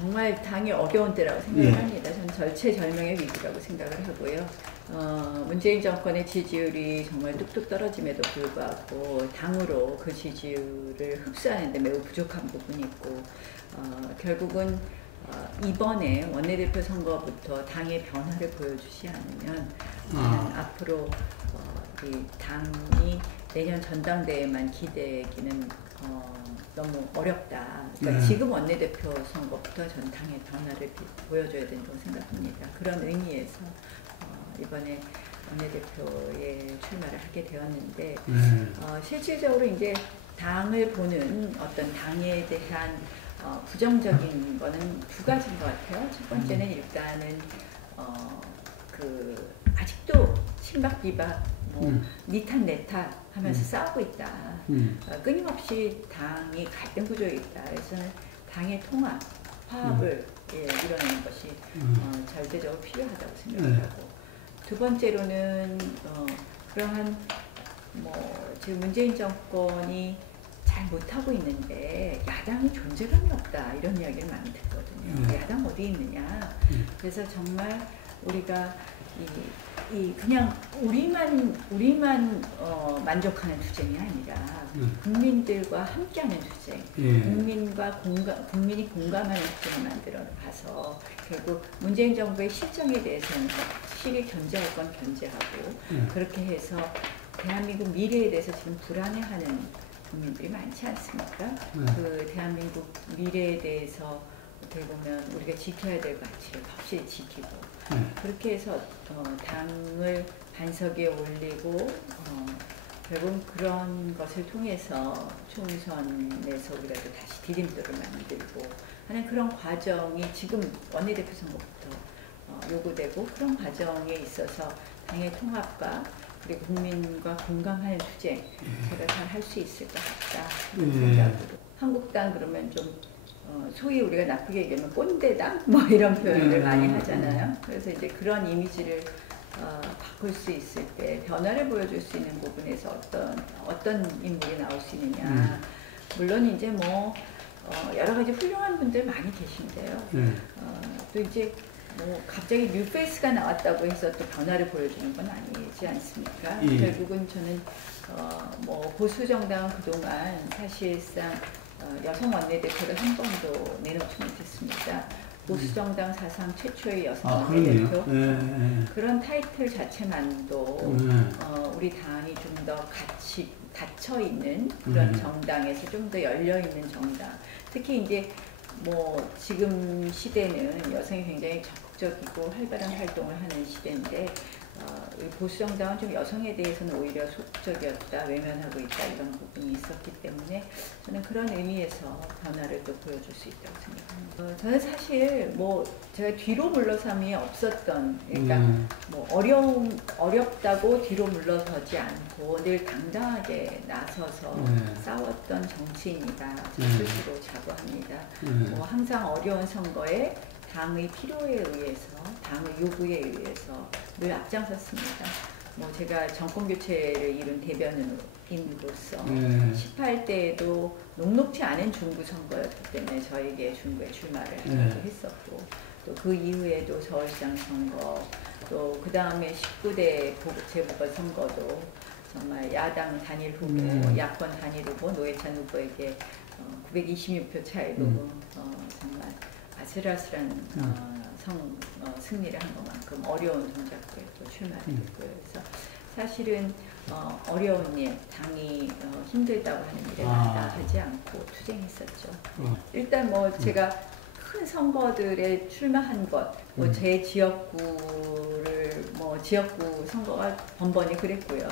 정말 당이 어려운 때라고 생각을 합니다. 저는 절체절명의 위기라고 생각을 하고요. 문재인 정권의 지지율이 정말 뚝뚝 떨어짐에도 불구하고 당으로 그 지지율을 흡수하는 데 매우 부족한 부분이 있고 결국은 이번에 원내대표 선거부터 당의 변화를 보여주지 않으면 앞으로 이 당이 내년 전당대회만 기대기는 너무 어렵다. 그러니까 지금 원내대표 선거부터 전 당의 변화를 보여줘야 된다고 생각합니다. 그런 의미에서 이번에 원내대표에 출마를 하게 되었는데 실질적으로 이제 당을 보는 어떤 당에 대한 부정적인 거는 두 가지인 것 같아요. 첫 번째는 일단은 아직도 친박 비박 니 탓 내 탓 하면서 싸우고 있다. 끊임없이 당이 갈등 구조에 있다. 그래서 당의 통합, 화합을 이뤄내는 것이 절대적으로 필요하다고 생각하고 두 번째로는 그러한 지금 문재인 정권이 잘 못하고 있는데 야당이 존재감이 없다 이런 이야기를 많이 듣거든요. 야당 어디 있느냐. 그래서 정말 우리가 그냥 우리만 만족하는 투쟁이 아니라 국민들과 함께하는 투쟁, 국민이 공감하는 투쟁을 만들어 가서 결국 문재인 정부의 실정에 대해서는 확실히 견제할 건 견제하고 그렇게 해서 대한민국 미래에 대해서 지금 불안해하는 국민들이 많지 않습니까? 그 대한민국 미래에 대해서 어떻게 보면 우리가 지켜야 될 가치를 확실히 지키고 그렇게 해서 당을 반석에 올리고 결국 그런 것을 통해서 총선에서 우리가 또 다시 디딤돌을 만들고 하는 그런 과정이 지금 원내대표 선거부터 요구되고 그런 과정에 있어서 당의 통합과 그리고 국민과 공감하는 투쟁 제가 잘 할 수 있을 것 같다 생각으로 한국당 그러면 좀 소위 우리가 나쁘게 얘기하면 꼰대당 뭐 이런 표현을 많이 하잖아요. 그래서 이제 그런 이미지를 바꿀 수 있을 때 변화를 보여줄 수 있는 부분에서 어떤 인물이 나올 수 있느냐. 물론 이제 여러 가지 훌륭한 분들 많이 계신데요. 또 이제 갑자기 뉴페이스가 나왔다고 해서 또 변화를 보여주는 건 아니지 않습니까? 결국은 저는 보수 정당은 그동안 사실상 여성 원내대표를 한 번도 내놓지 못했습니다. 보수정당 사상 최초의 여성 원내대표 그런 타이틀 자체만도 우리 당이 좀 더 같이 닫혀있는 그런 정당에서 좀 더 열려있는 정당 특히 이제 지금 시대는 여성이 굉장히 적극적이고 활발한 활동을 하는 시대인데 보수정당은 좀 여성에 대해서는 오히려 소극적이었다, 외면하고 있다 이런 부분이 있었기 때문에 저는 그런 의미에서 변화를 또 보여줄 수 있다고 생각합니다. 저는 사실 제가 뒤로 물러섬이 없었던 그러니까 어렵다고 뒤로 물러서지 않고 늘 당당하게 나서서 싸웠던 정치인이다 저 스스로 자부합니다. 항상 어려운 선거에 당의 필요에 의해서, 당의 요구에 의해서 늘 앞장섰습니다. 제가 정권교체를 이룬 대변인으로서 18대에도 녹록지 않은 중구 선거였기 때문에 저에게 중구에 출마를 하기도 했었고 또 그 이후에도 서울시장 선거 또 그 다음에 19대 재보궐선거도 정말 야당 단일 후보, 야권 단일 후보 노회찬 후보에게 926표 차이로 정말 아슬아슬한 승리를 한 것만큼 어려운 동작에 또 출마를 했고요. 그래서 사실은 어려운 일, 당이 힘들다고 하는 일에 마다하지 않고 투쟁했었죠. 일단 제가 큰 선거들에 출마한 것, 제 지역구를 지역구 선거가 번번이 그랬고요.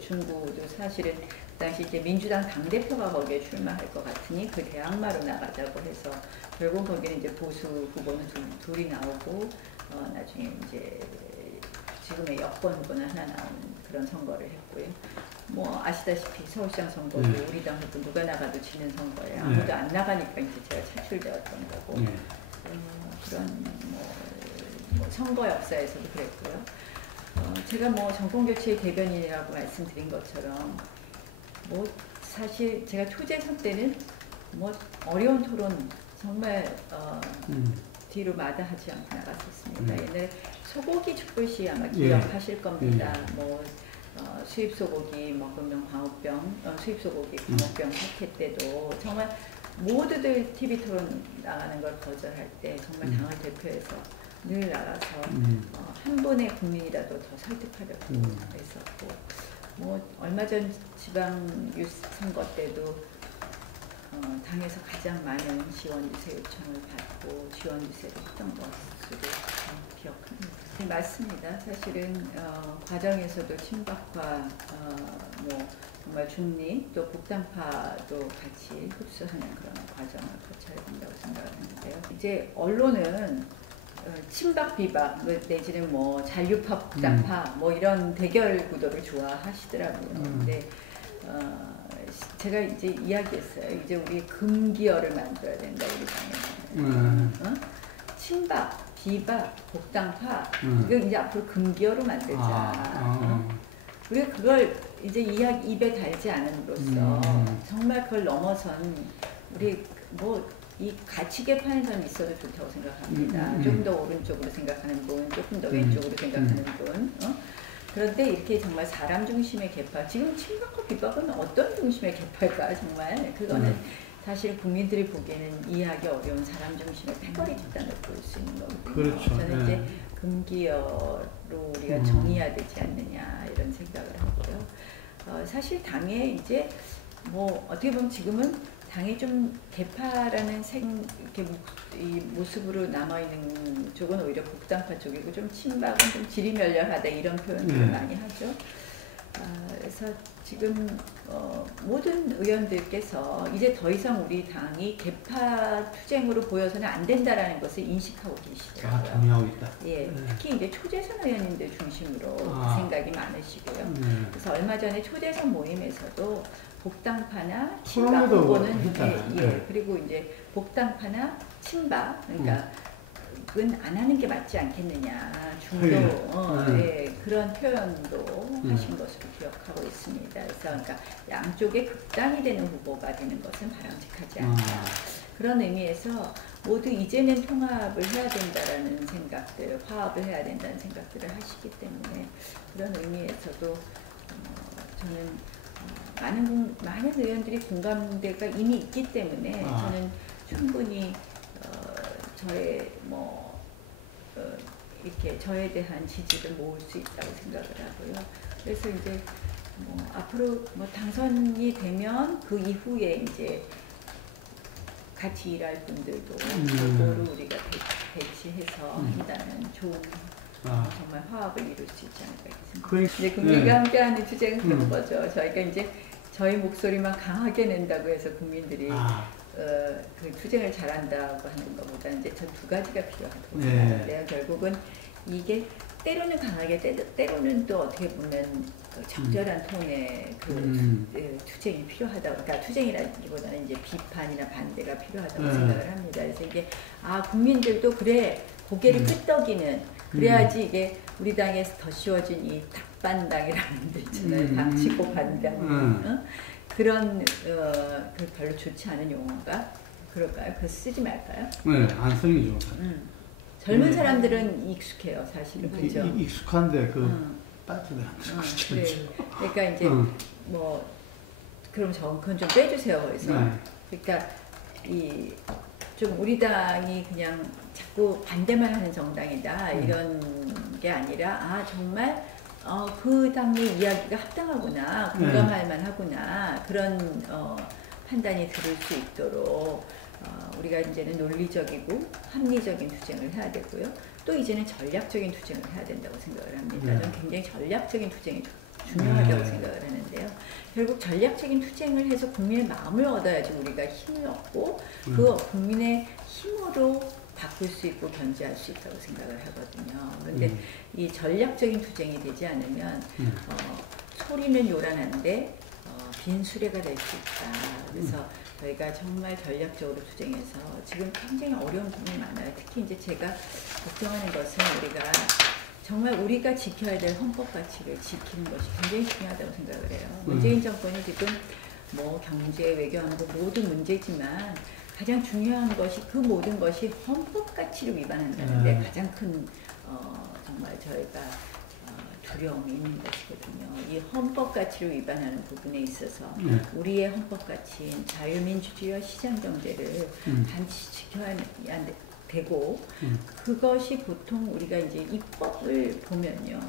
중구도 사실은 그 당시 이제 민주당 당대표가 거기에 출마할 것 같으니 그 대항마로 나가자고 해서 결국 거기는 이제 보수 후보는 둘이 나오고 나중에 이제 지금의 여권 후보는 하나 나오는 그런 선거를 했고요. 아시다시피 서울시장 선거도 우리 당 후보 누가 나가도 지는 선거예요. 아무도 안 나가니까 이제 제가 차출되었던 거고 그런 선거 역사에서도 그랬고요. 제가 정권교체의 대변인이라고 말씀드린 것처럼 사실 제가 초재선 때는 어려운 토론 정말 뒤로 마다하지 않고 나갔었습니다. 옛날 소고기 촛불시 아마 기억하실 겁니다. 뭐 수입 소고기 먹으면 광우병, 수입 소고기 광우병 사태 때도 정말 모두들 TV 토론 나가는 걸 거절할 때 정말 당을 대표해서 늘 나가서 한 분의 국민이라도 더 설득하려고 했었고, 뭐 얼마 전 지방 선거 때도 당에서 가장 많은 지원 유세 요청을 받고 지원 유세를 했던 것으로 기억합니다. 네, 맞습니다. 사실은 과정에서도 친박과 뭐 정말 중립 또 복당파도 같이 흡수하는 그런 과정을 거쳐야 된다고 생각하는데요. 이제 언론은 친박 비박 내지는 뭐 잔류파 복당파 뭐 이런 대결 구도를 좋아하시더라고요. 근데 제가 이제 이야기했어요. 이제 우리 금기어를 만들어야 된다, 우리 당에서. 친박, 비박, 복당파, 이거 이제 앞으로 금기어로 만들자. 우리가 그걸 이제 입에 달지 않음으로써 정말 그걸 넘어선 우리 뭐 이 가치 개판에서는 있어도 좋다고 생각합니다. 조금 더 오른쪽으로 생각하는 분, 조금 더 왼쪽으로 생각하는 분. 그런데 이렇게 정말 사람 중심의 개파, 지금 친박과 비박은 어떤 중심의 개파일까 정말 그거는 사실 국민들이 보기에는 이해하기 어려운 사람 중심의 패거리 집단을 볼 수 있는 거거든요. 그렇죠. 저는 이제 금기어로 우리가 정의해야 되지 않느냐 이런 생각을 하고요. 사실 당에 이제 뭐 어떻게 보면 지금은 당이 좀 개파라는 이렇게 이 모습으로 남아있는 쪽은 오히려 복당파 쪽이고 좀 친박은 좀 지리멸렬하다 이런 표현들을 많이 하죠. 그래서 지금 모든 의원들께서 이제 더 이상 우리 당이 개파 투쟁으로 보여서는 안 된다라는 것을 인식하고 계시더라고요. 동의하고 있다. 예, 특히 이제 초재선 의원님들 중심으로 생각이 많으시고요. 그래서 얼마 전에 초재선 모임에서도 복당파나 친박 후보는 그리고 이제 복당파나 친박 그러니까 그건 안 하는 게 맞지 않겠느냐 중도 그런 표현도 하신 것으로 기억하고 있습니다. 그래서 그러니까 양쪽에 극단이 되는 후보가 되는 것은 바람직하지 않다. 그런 의미에서 모두 이제는 통합을 해야 된다라는 생각들, 화합을 해야 된다는 생각들을 하시기 때문에 그런 의미에서도 저는 많은 의원들이 공감대가 이미 있기 때문에 저는 충분히 저의 이렇게 저에 대한 지지를 모을 수 있다고 생각을 하고요. 그래서 이제 앞으로 당선이 되면 그 이후에 이제 같이 일할 분들도 골고루 우리가 배치해서 한다는 좋은 정말 화합을 이룰 수 있지 않을까 이렇게 생각합니다. 이제 국민과 함께하는 투쟁은 그런 거죠. 저희가 이제 저희 목소리만 강하게 낸다고 해서 국민들이 그 투쟁을 잘한다고 하는 것보다 이제 저 두 가지가 필요하다고 생각하는데요. 결국은 이게 때로는 강하게 때로는 또 어떻게 보면 적절한 톤의 투쟁이 필요하다고, 그러니까 투쟁이라기보다는 이제 비판이나 반대가 필요하다고 생각을 합니다. 그래서 이게 국민들도 그래 고개를 끄덕이는 그래야지 이게 우리 당에서 더 씌워진 이 닭반당이라는 데 있잖아요. 닥치고 반당 그런 그 별로 좋지 않은 용어인가? 그럴까요? 그래서 쓰지 말까요? 네, 안 쓰는 게 좋아요. 젊은 사람들은 익숙해요, 사실은. 그죠? 익숙한데 따뜻해. 그러니까 이제 그럼 그건 좀 빼주세요. 그래서 그러니까 좀 우리 당이 그냥 자꾸 반대만 하는 정당이다 이런 게 아니라 정말 그 당의 이야기가 합당하구나, 공감할 만하구나 그런 판단이 들을 수 있도록 우리가 이제는 논리적이고 합리적인 투쟁을 해야 되고요. 또 이제는 전략적인 투쟁을 해야 된다고 생각을 합니다. 저는 굉장히 전략적인 투쟁이 중요하다고 생각을 하는데요. 결국 전략적인 투쟁을 해서 국민의 마음을 얻어야지 우리가 힘을 얻고 그 국민의 힘으로 바꿀 수 있고 견제할 수 있다고 생각을 하거든요. 그런데 이 전략적인 투쟁이 되지 않으면 소리는 요란한데 빈 수레가 될 수 있다. 그래서 저희가 정말 전략적으로 투쟁해서 지금 굉장히 어려운 부분이 많아요. 특히 이제 제가 걱정하는 것은 정말 우리가 지켜야 될 헌법 가치를 지키는 것이 굉장히 중요하다고 생각을 해요. 문재인 정권이 지금 경제, 외교, 안보 모두 문제지만 가장 중요한 것이 그 모든 것이 헌법 가치를 위반한다는데 가장 큰 정말 저희가 두려움이 있는 것이거든요. 이 헌법 가치를 위반하는 부분에 있어서 우리의 헌법 가치인 자유민주주의와 시장경제를 반드시 지켜야 되고 그것이 보통 우리가 이제 입법을 보면요.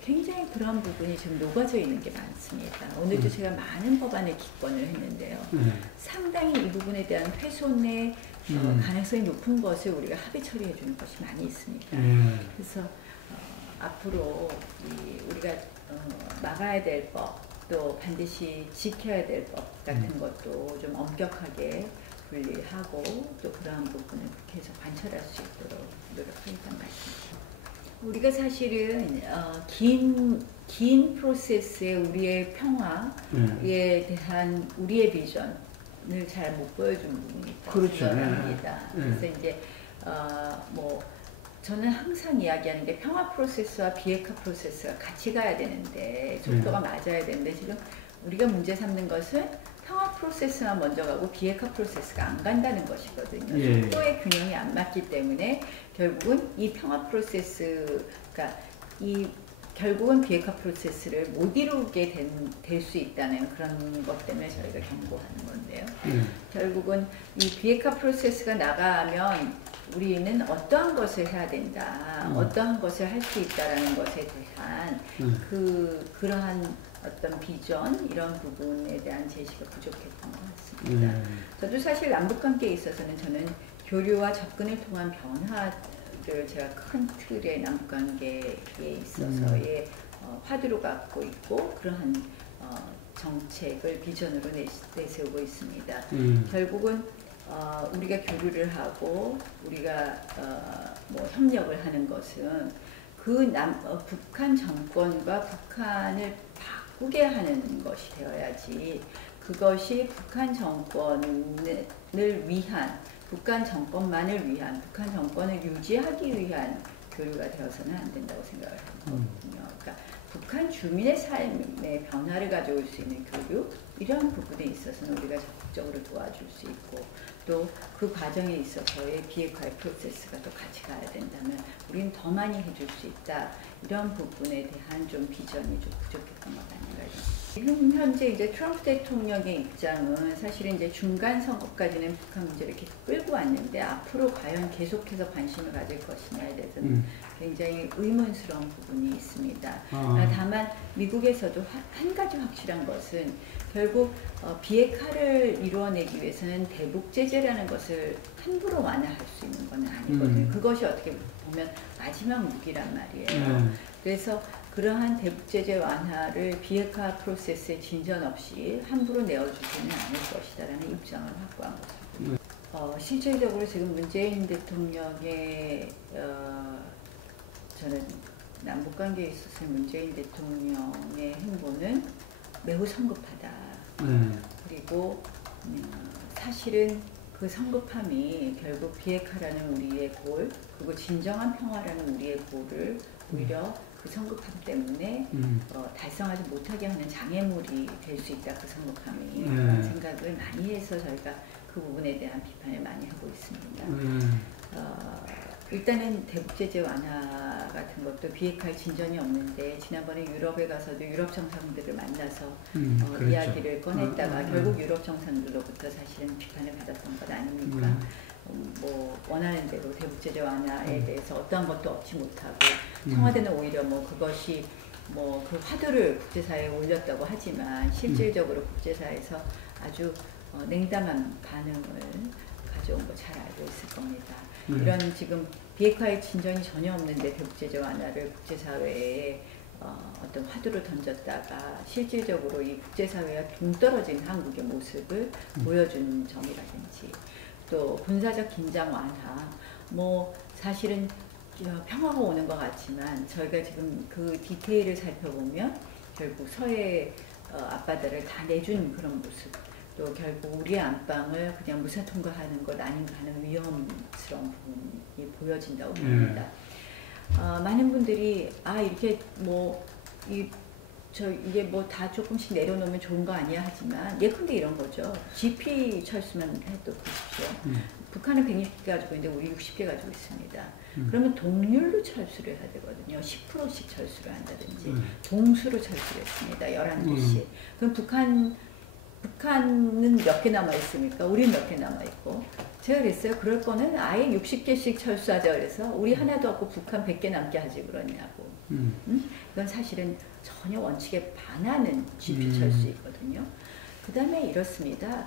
굉장히 그런 부분이 지금 녹아져 있는 게 많습니다. 오늘도 제가 많은 법안에 기권을 했는데요. 상당히 이 부분에 대한 훼손의 가능성이 높은 것을 우리가 합의 처리해 주는 것이 많이 있습니다. 그래서 앞으로 우리가 막아야 될 법, 또 반드시 지켜야 될 법 같은 것도 좀 엄격하게 분리하고 또 그러한 부분을 계속 관철할 수 있도록 노력하겠다는 말씀입니다. 우리가 사실은 긴 프로세스의 우리의 평화에 대한 우리의 비전을 잘 못 보여준 부분이 그렇죠. 합니다. 그래서 이제 저는 항상 이야기하는 게 평화 프로세스와 비핵화 프로세스가 같이 가야 되는데 속도가 맞아야 되는데 지금 우리가 문제 삼는 것은 평화 프로세스만 먼저 가고 비핵화 프로세스가 안 간다는 것이거든요. 속도의 균형이 안 맞기 때문에 결국은 이 평화 프로세스가 결국은 비핵화 프로세스를 못 이루게 될 수 있다는 그런 것 때문에 저희가 경고하는 건데요. 결국은 이 비핵화 프로세스가 나가면 우리는 어떠한 것을 해야 된다, 어떠한 것을 할 수 있다라는 것에 대한 그러한 어떤 비전 이런 부분에 대한 제시가 부족했던 것 같습니다. 저도 사실 남북관계에 있어서는 저는 교류와 접근을 통한 변화를 제가 큰 틀의 남북관계에 있어서의 화두로 갖고 있고 그러한 정책을 비전으로 내세우고 있습니다. 결국은 우리가 교류를 하고 우리가 협력을 하는 것은 북한 정권과 북한을 바꾸게 하는 것이 되어야지 그것이 북한 정권을 위한 북한 정권만을 위한 북한 정권을 유지하기 위한 교류가 되어서는 안 된다고 생각을 하거든요. 그러니까 북한 주민의 삶의 변화를 가져올 수 있는 교류 이런 부분에 있어서는 우리가 적극적으로 도와줄 수 있고 또 그 과정에 있어서의 비핵화의 프로세스가 또 같이 가야 된다면 우리는 더 많이 해줄 수 있다. 이런 부분에 대한 좀 비전이 좀 부족했던 것 아닌가요? 지금 현재 이제 트럼프 대통령의 입장은 사실은 이제 중간 선거까지는 북한 문제를 계속 끌고 왔는데 앞으로 과연 계속해서 관심을 가질 것이냐에 대해서는 굉장히 의문스러운 부분이 있습니다. 다만 미국에서도 한 가지 확실한 것은 결국 비핵화를 이루어내기 위해서는 대북 제재라는 것을 함부로 완화할 수 있는 건 아니거든요. 그것이 어떻게 보면 마지막 무기란 말이에요. 그래서 그러한 대북 제재 완화를 비핵화 프로세스에 진전 없이 함부로 내어주지는 않을 것이다라는 입장을 확고한 것이고 실질적으로 지금 문재인 대통령의 저는 남북관계에 있어서 문재인 대통령의 행보는 매우 성급하다. 그리고 사실은 그 성급함이 결국 비핵화라는 우리의 골, 그리고 진정한 평화라는 우리의 골을 오히려 그 성급함 때문에 달성하지 못하게 하는 장애물이 될 수 있다. 그 성급함이 그런 생각을 많이 해서 저희가 그 부분에 대한 비판을 많이 하고 있습니다. 일단은 대북 제재 완화 같은 것도 비핵화에 진전이 없는데 지난번에 유럽에 가서도 유럽 정상들을 만나서 그렇죠. 이야기를 꺼냈다가 결국 유럽 정상들로부터 사실은 비판을 받았던 것 아닙니까? 원하는 대로 대북 제재 완화에 대해서 어떠한 것도 얻지 못하고 청와대는 오히려 그것이 그 화두를 국제사회에 올렸다고 하지만 실질적으로 국제사회에서 아주 냉담한 반응을 가져온 거 잘 알고 있을 겁니다. 이런 지금 비핵화의 진전이 전혀 없는데 대북 제재 완화를 국제사회에 어떤 화두로 던졌다가 실질적으로 이 국제사회와 동떨어진 한국의 모습을 보여준 점이라든지 또 군사적 긴장 완화 사실은 평화가 오는 것 같지만 저희가 지금 그 디테일을 살펴보면 결국 서해 앞바다를 다 내준 그런 모습 또 결국 우리의 안방을 그냥 무사 통과하는 것 아닌가 하는 위험스러운 부분이 보여진다고 봅니다. 많은 분들이 이렇게 이 이게 뭐 다 조금씩 내려놓으면 좋은 거 아니야 하지만 예컨대 이런 거죠. GP 철수만 해도 보십시오. 북한은 160개 가지고 있는데 우리 60개 가지고 있습니다. 그러면 동률로 철수를 해야 되거든요. 10%씩 철수를 한다든지 동수로 철수를 했습니다. 11개씩. 그럼 북한은 몇 개 남아 있습니까? 우리는 몇 개 남아 있고. 제가 그랬어요. 그럴 거는 아예 60개씩 철수하자 그래서 우리 하나도 없고 북한 100개 남게 하지 그러냐고. 이건 사실은 전혀 원칙에 반하는 GP 철수이거든요. 그 다음에 이렇습니다.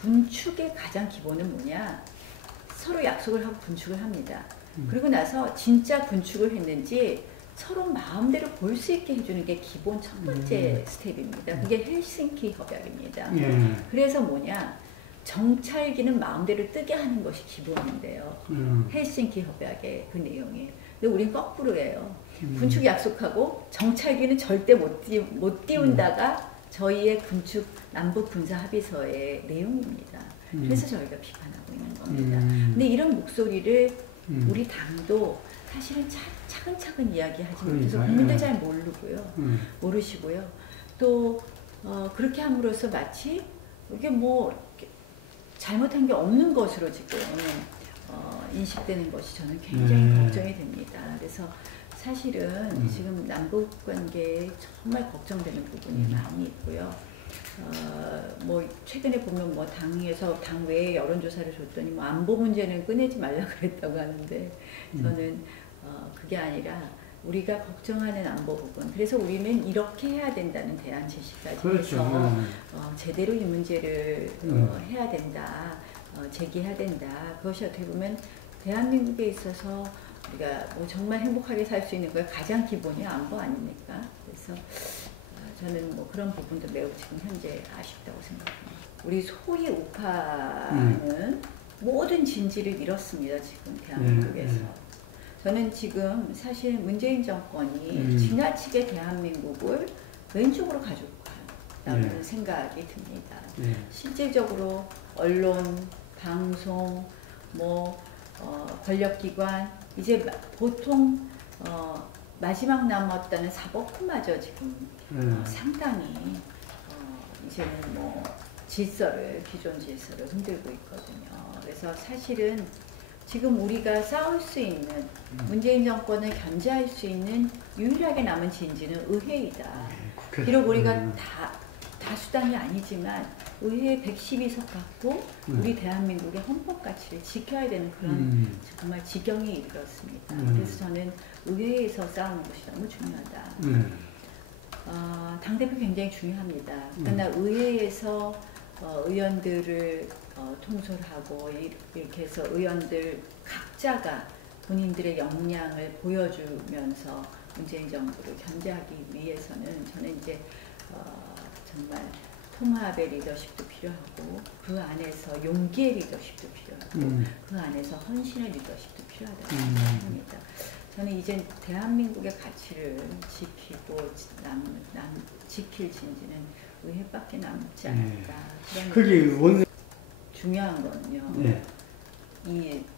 군축의 가장 기본은 뭐냐? 서로 약속을 하고 군축을 합니다. 그리고 나서 진짜 군축을 했는지 서로 마음대로 볼 수 있게 해주는 게 기본 첫 번째 스텝입니다. 그게 헬싱키 협약입니다. 그래서 뭐냐? 정찰기는 마음대로 뜨게 하는 것이 기본인데요. 헬싱키 협약의 그 내용이. 근데 우린 거꾸로예요. 군축 약속하고 정찰기는 절대 못 띄운다가 저희의 군축 남북 군사 합의서의 내용입니다. 그래서 저희가 비판하고 있는 겁니다. 근데 이런 목소리를 우리 당도 사실은 차근차근 이야기하지 못해서 국민들 잘 모르시고요. 또 그렇게 함으로써 마치 이게 뭐 잘못한 게 없는 것으로 지금 인식되는 것이 저는 굉장히 걱정이 됩니다. 그래서 사실은 지금 남북 관계에 정말 걱정되는 부분이 많이 있고요. 뭐 최근에 보면 뭐 당에서 당 외에 여론조사를 줬더니 뭐 안보 문제는 꺼내지 말라 그랬다고 하는데 저는 그게 아니라 우리가 걱정하는 안보 부분. 그래서 우리는 이렇게 해야 된다는 대안 제시까지 그렇죠. 해서 제대로 이 문제를 해야 된다, 제기해야 된다. 그것이 어떻게 보면 대한민국에 있어서 우리가 뭐 정말 행복하게 살 수 있는 거 가장 기본이 안보 아닙니까? 그래서 저는 뭐 그런 부분도 매우 지금 현재 아쉽다고 생각합니다. 우리 소위 우파는 모든 진지를 잃었습니다. 지금 대한민국에서. 저는 지금 사실 문재인 정권이 지나치게 대한민국을 왼쪽으로 가지고 가는 생각이 듭니다. 실질적으로 언론, 방송, 뭐 권력기관 이제 보통 마지막 남았다는 사법부마저 지금 상당히 이제는 뭐 기존 질서를 흔들고 있거든요. 그래서 사실은 지금 우리가 싸울 수 있는 문재인 정권을 견제할 수 있는 유일하게 남은 진지는 의회이다. 비록 우리가 다수당이 아니지만 의회 112석 갖고 우리 대한민국의 헌법 가치를 지켜야 되는 그런 정말 지경에 이르렀습니다. 그래서 저는 의회에서 싸우는 것이 너무 중요하다. 당대표 굉장히 중요합니다. 그러나 의회에서 의원들을 통솔하고 이렇게 해서 의원들 각자가 본인들의 역량을 보여주면서 문재인 정부를 견제하기 위해서는 저는 이제 정말 통합의 리더십도 필요하고 그 안에서 용기의 리더십도 필요하고 그 안에서 헌신의 리더십도 필요하다고 생각합니다. 저는 이제 대한민국의 가치를 지키고 지킬 진지는 의회밖에 남지 않았다. 그게 중요한 거는요.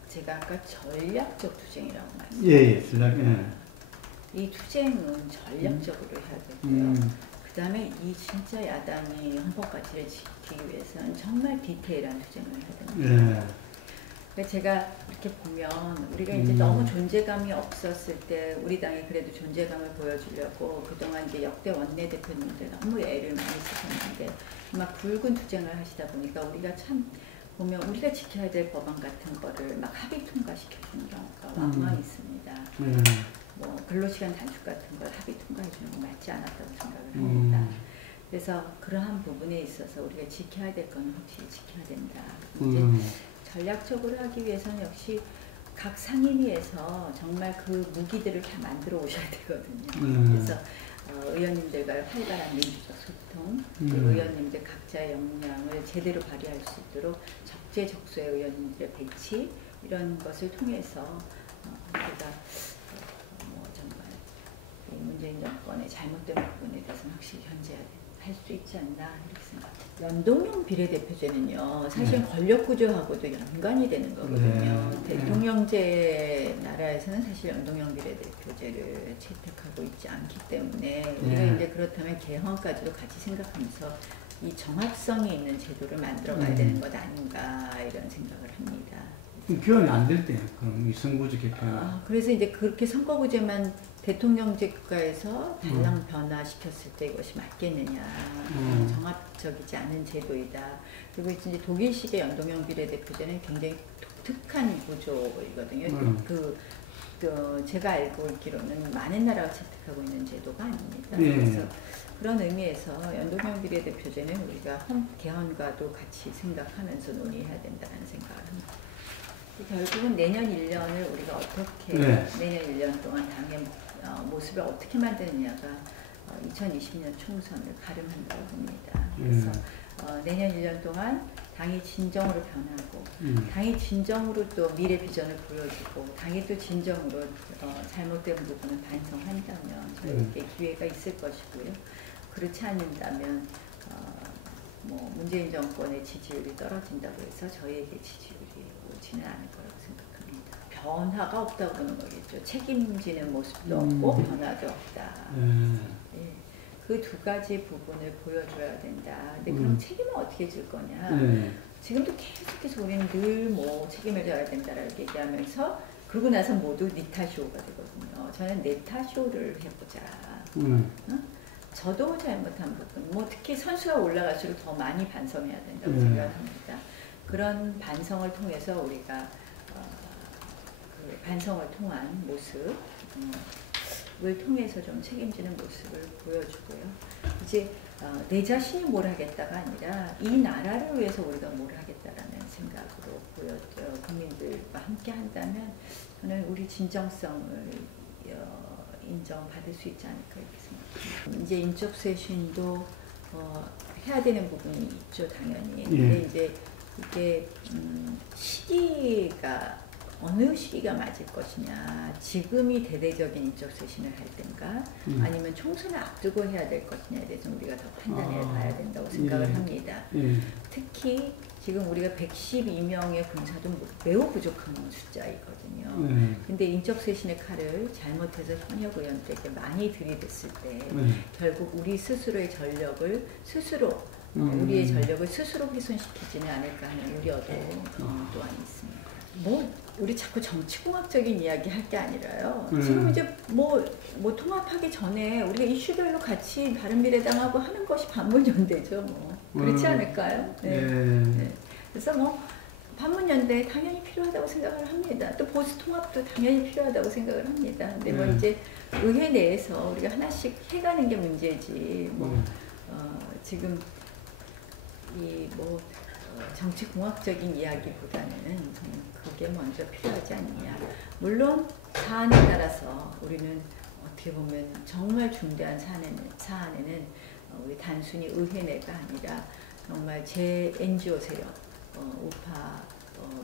제가 아까 전략적 투쟁이라고 말씀드렸어요. 이 투쟁은 전략적으로 해야 되고요. 그 다음에 이 진짜 야당이 헌법 가치를 지키기 위해서는 정말 디테일한 투쟁을 해야 됩니다. 그러니까 제가 이렇게 보면 우리가 이제 너무 존재감이 없었을 때 우리 당이 그래도 존재감을 보여주려고 그동안 이제 역대 원내대표님들 너무 애를 많이 쓰셨는데 막 굵은 투쟁을 하시다 보니까 우리가 참 보면 우리가 지켜야 될 법안 같은 거를 막 합의 통과시켜주는 경우가 왕왕 있습니다. 뭐 근로시간 단축 같은 걸 합의 통과해주는 건 맞지 않았다고 생각을 합니다. 그래서 그러한 부분에 있어서 우리가 지켜야 될 건 확실히 지켜야 된다. 이제 전략적으로 하기 위해서는 역시 각 상임위에서 정말 그 무기들을 다 만들어 오셔야 되거든요. 그래서 의원님들과 활발한 민주적 소통, 그리고 의원님들 각자의 역량을 제대로 발휘할 수 있도록 적재적소의 의원님들의 배치 이런 것을 통해서 우리가 정말 문재인 정권의 잘못된 부분에 대해서는 확실히 견제할 할 수 있지 않나 이렇게 생각합니다. 연동형 비례대표제는요, 사실 권력 구조하고도 연관이 되는 거거든요. 대통령제 나라에서는 사실 연동형 비례대표제를 채택하고 있지 않기 때문에 우리가 이제 그렇다면 개헌까지도 같이 생각하면서 이 정합성이 있는 제도를 만들어가야 되는 것 아닌가 이런 생각을 합니다. 개헌이 안 될 때, 그럼 이 선거제 개편. 그래서 이제 그렇게 선거구제만 대통령제 국가에서 달랑 변화시켰을 때 이것이 맞겠느냐. 정합적이지 않은 제도이다. 그리고 이제 독일식의 연동형 비례대표제는 굉장히 독특한 구조이거든요. 제가 알고 있기로는 많은 나라가 채택하고 있는 제도가 아닙니다. 그래서 그런 의미에서 연동형 비례대표제는 우리가 개헌과도 같이 생각하면서 논의해야 된다는 생각을 합니다. 결국은 내년 1년을 우리가 어떻게 내년 1년 동안 당의 모습을 어떻게 만드느냐가 2020년 총선을 가름한다고 봅니다. 그래서 내년 1년 동안 당이 진정으로 변하고 당이 진정으로 또 미래 비전을 보여주고 당이 또 진정으로 잘못된 부분을 반성한다면 저희에게 기회가 있을 것이고요. 그렇지 않는다면 문재인 정권의 지지율이 떨어진다고 해서 저희에게 지지율이 오지는 않을 거라고 생각합니다. 변화가 없다고 보는 거겠죠. 책임지는 모습도 없고 변화도 없다. 그 두 가지 부분을 보여줘야 된다. 근데 그럼 책임은 어떻게 질 거냐? 지금도 계속해서 우리는 늘 책임을 져야 된다라고 얘기하면서 그러고 나서 모두 니 탓쇼가 되거든요. 저는 내 탓쇼를 해보자. 저도 잘못한 부분, 특히 선수가 올라갈수록 더 많이 반성해야 된다고 생각합니다. 그런 반성을 통해서 우리가 그 반성을 통한 모습을 통해서 좀 책임지는 모습을 보여주고요. 이제 내 자신이 뭘 하겠다가 아니라 이 나라를 위해서 우리가 뭘 하겠다라는 생각으로 국민들과 함께 한다면 저는 우리 진정성을 인정받을 수 있지 않을까 이렇게 생각합니다. 이제 인적 쇄신도 해야 되는 부분이 있죠, 당연히. 근데 이제 이게 시기가 어느 시기가 맞을 것이냐, 지금이 대대적인 인적 쇄신을 할 텐가, 아니면 총선을 앞두고 해야 될 것이냐에 대해서 우리가 더 판단해 봐야 된다고 생각을 합니다. 특히 지금 우리가 112명의 군사도 매우 부족한 숫자이거든요. 근데 인적 쇄신의 칼을 잘못해서 현역 의원들에게 많이 들이댔을 때 결국 우리 스스로의 전력을 우리의 전력을 스스로 훼손시키지는 않을까 하는 우려도 또한 있습니다. 우리 자꾸 정치공학적인 이야기 할 게 아니라요. 지금 이제 통합하기 전에 우리가 이슈별로 같이 바른미래당하고 하는 것이 반문연대죠. 그렇지 않을까요? 네. 그래서 반문연대 당연히 필요하다고 생각을 합니다. 또 보수통합도 당연히 필요하다고 생각을 합니다. 근데 이제 의회 내에서 우리가 하나씩 해가는 게 문제지. 지금 정치공학적인 이야기보다는 저는 그게 먼저 필요하지 않느냐. 물론 사안에 따라서 우리는 어떻게 보면 정말 중대한 사안에는 우리 단순히 의회 내가 아니라 정말 제 NGO 세력, 우파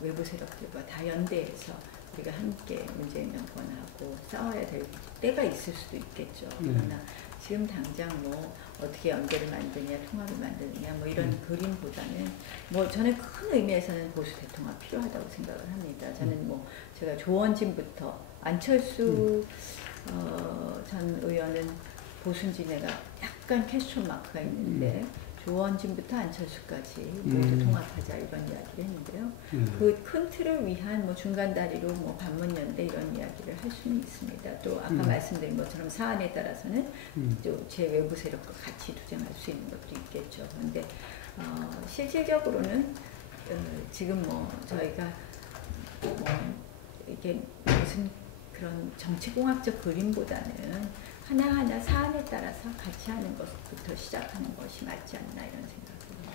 외부 세력들과 다 연대해서 우리가 함께 문재인 정권하고 싸워야 될 때가 있을 수도 있겠죠. 그러나 지금 당장 어떻게 연대를 만드냐, 통합을 만드느냐, 이런 그림보다는 저는 큰 의미에서는 보수 대통합 필요하다고 생각을 합니다. 저는 제가 조원진부터 안철수 전 의원은 보수진에가 약간 퀘스천 마크가 있는데 조원진부터 안철수까지 모두 통합하자 이런 이야기를 했는데요. 그 큰 틀을 위한 중간 다리로 반문연대 이런 이야기를 할 수는 있습니다. 또 아까 말씀드린 것처럼 사안에 따라서는 또 제 외부 세력과 같이 투쟁할 수 있는 것도 있겠죠. 그런데 실질적으로는 지금 저희가 이게 무슨 그런 정치공학적 그림보다는 하나하나 사안에 따라서 같이 하는 것부터 시작하는 것이 맞지 않나 이런 생각입니다.